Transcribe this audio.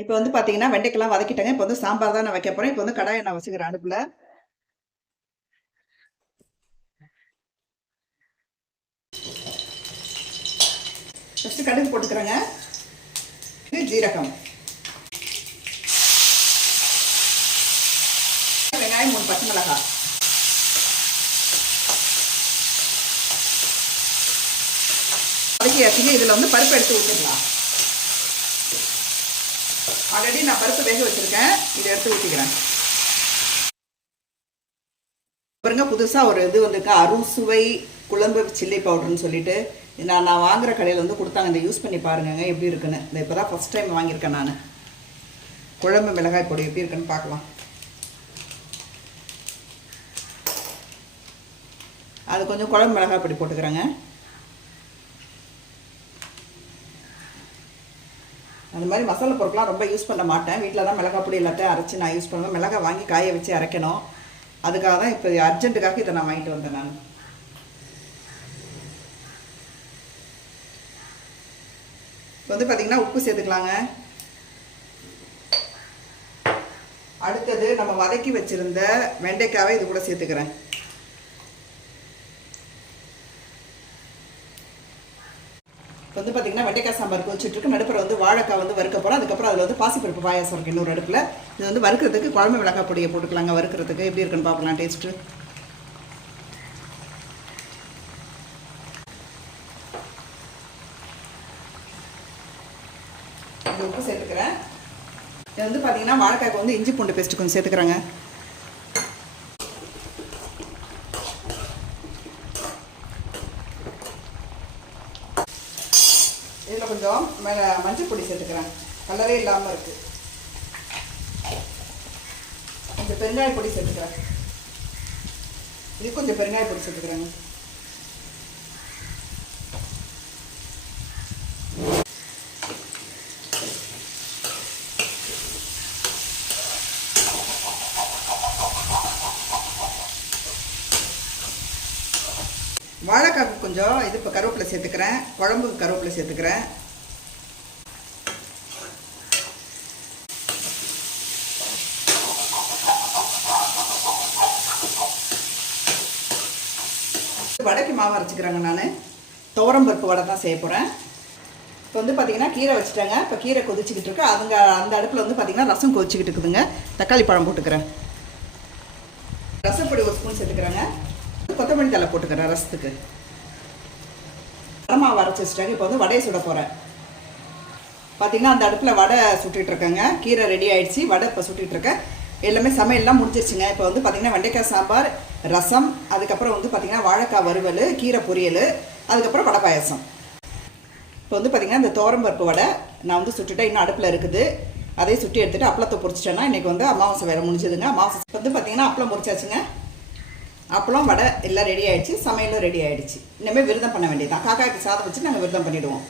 இப்போ வந்து பார்த்தீங்கன்னா, வெண்டைக்கெல்லாம் வதக்கிட்டேங்க. இப்போ வந்து சாம்பார் தான் நான் வைக்க போகிறேன் இப்போ வந்து கடாய நான் வச்சுக்கிறேன் அடுப்பில் ஃபஸ்ட்டு கடுகு போட்டுக்கிறேங்க. இது ஜீரகம். வெங்காயம் மூணு பச்சை மிளகாய். வதக்கியாச்சுங்க. இதில் வந்து பருப்பு எடுத்து ஊற்றிடலாம். ஆல்ரெடி நான் பருப்பு வேக வச்சுருக்கேன். இதை எடுத்து ஊற்றிக்கிறேன். பாருங்க புதுசாக ஒரு இது வந்திருக்கு. அறுசுவை குழம்பு சில்லி பவுடர்னு சொல்லிட்டு. நான் நான் வாங்குற கடையில் வந்து கொடுத்தாங்க. இந்த யூஸ் பண்ணி பாருங்கங்க எப்படி இருக்குன்னு. இந்த இப்போ தான் ஃபஸ்ட் டைம் வாங்கியிருக்கேன் நான். குழம்பு மிளகாய் பொடி எப்படி இருக்குன்னு பார்க்கலாம். அது கொஞ்சம் குழம்பு மிளகாய் பொடி போட்டுக்கிறேங்க. அந்த மாதிரி மசாலா பொருட்கள்லாம் ரொம்ப யூஸ் பண்ண மாட்டேன். வீட்டில் தான் மிளகா பொடி எல்லாத்தையும் அரைச்சி நான் யூஸ் பண்ணுவேன். மிளகா வாங்கி காய வச்சு அரைக்கணும். அதுக்காக தான் இப்போ அர்ஜென்ட்டுக்காக இதை நான் வாங்கிட்டு வந்தேன் நான். இப்போ வந்து பார்த்திங்கன்னா உப்பு சேர்த்துக்கலாங்க. அடுத்தது நம்ம வதக்கி வச்சுருந்த வெண்டைக்காவை இது கூட சேர்த்துக்கிறேன். இப்போ வந்து பார்த்திங்கன்னா வெண்டைக்காய் சாம்பார் வச்சுட்ருக்கு நடுப்புற வந்து வாழைக்காய் வந்து வறுக்க போகிறோம் அதுக்கப்புறம் அதில் வந்து பாசிப்பருப்பு பாயாசம் இருக்குது இன்னொரு அடுப்பில். இது வந்து வறுக்கிறதுக்கு குழம்பு மிளகாய் பொடியை போட்டுக்கலாங்க. வறுக்கிறதுக்கு எப்படி இருக்குன்னு பார்க்கலாம் டேஸ்ட்டு. உப்பு சேர்த்துக்கிறேன். இது வந்து பார்த்தீங்கன்னா வாழைக்காய்க்கு வந்து இஞ்சி பூண்டு பேஸ்ட்டு கொஞ்சம் சேர்த்துக்கிறேங்க இதில் கொஞ்சம் மேலே மஞ்சள் பொடி சேர்த்துக்கிறேன். கலரே இல்லாமல் இருக்குது கொஞ்சம் பெருங்காய பொடி சேர்த்துக்கிறேன். இது கொஞ்சம் பெருங்காய பொடி சேர்த்துக்கிறேங்க. வாழைக்காய்க்கு கொஞ்சம் இது இப்போ கருவேப்பிலை சேர்த்துக்கிறேன். குழம்புக்கு கருவேப்பிலை சேர்த்துக்கிறேன். வடைக்கு மாவு அரைச்சிக்கிறேங்க நான். துவரம்பருப்பு வடை தான் செய்ய போகிறேன் இப்போ வந்து பார்த்தீங்கன்னா கீரை வச்சுட்டாங்க. இப்போ கீரை கொதிச்சிக்கிட்டு இருக்கு. அதுங்க அந்த அடுப்பில் வந்து பார்த்தீங்கன்னா ரசம் கொதிச்சிக்கிட்டு இருக்குதுங்க. தக்காளி பழம் போட்டுக்கிறேன். ரசப்பொடி ஒரு ஸ்பூன் சேர்த்துக்கிறேங்க. கொத்தமல்லி தலை போட்டுக்கிறேன் ரசத்துக்கு. மாவு அரைச்சி வச்சுட்டாங்க. இப்போ வந்து வடையை சுட போகிறேன் பார்த்தீங்கன்னா அந்த அடுப்பில் வடை சுட்டுட்டு இருக்கேங்க. கீரை ரெடி ஆயிடுச்சு. வடை இப்போ சுட்டுட்டு இருக்கேன். எல்லாமே சமையல்லாம் முடிஞ்சிருச்சுங்க. இப்போ வந்து பார்த்தீங்கன்னா வெண்டைக்காய் சாம்பார் ரசம் அதுக்கப்புறம் வந்து பார்த்தீங்கன்னா வாழைக்காய் வறுவல் கீரை பொரியல் அதுக்கப்புறம் வடை பாயசம். இப்போ வந்து பார்த்தீங்கன்னா இந்த தோரம்பருப்பு வடை நான் வந்து சுட்டுட்டேன். இன்னும் அடுப்பில் இருக்குது. அதையும் சுட்டி எடுத்துகிட்டு அப்பளத்தை பொரிச்சிட்டேன்னா இன்றைக்கி வந்து அமாவாசை வேலை முடிஞ்சதுங்க. அமாவாசை வந்து பார்த்தீங்கன்னா அப்பளம் பொரிச்சாச்சுங்க. அப்பளம் வடை எல்லாம் ரெடி ஆகிடுச்சு சமையலும் ரெடி ஆகிடுச்சு இனிமேல் விரதம் பண்ண வேண்டியதான் காக்காய்க்கு சாதம் வச்சு நாங்கள் விரதம் பண்ணிவிடுவோம்